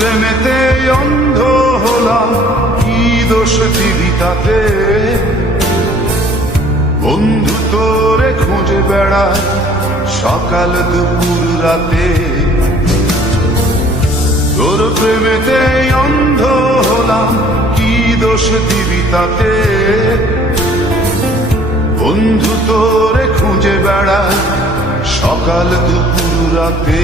প্রেমেতে অন্ধ হলাম, কি দোষ দিবি তাতে? বন্ধু তোরে খুঁজে বেড়ায় সকাল দুপুর রাতে। তোর প্রেমেতে অন্ধ হলাম, কি দোষ দিবি তাতে? বন্ধু তোরে খুঁজে বেড়ায় সকাল দুপুর রাতে।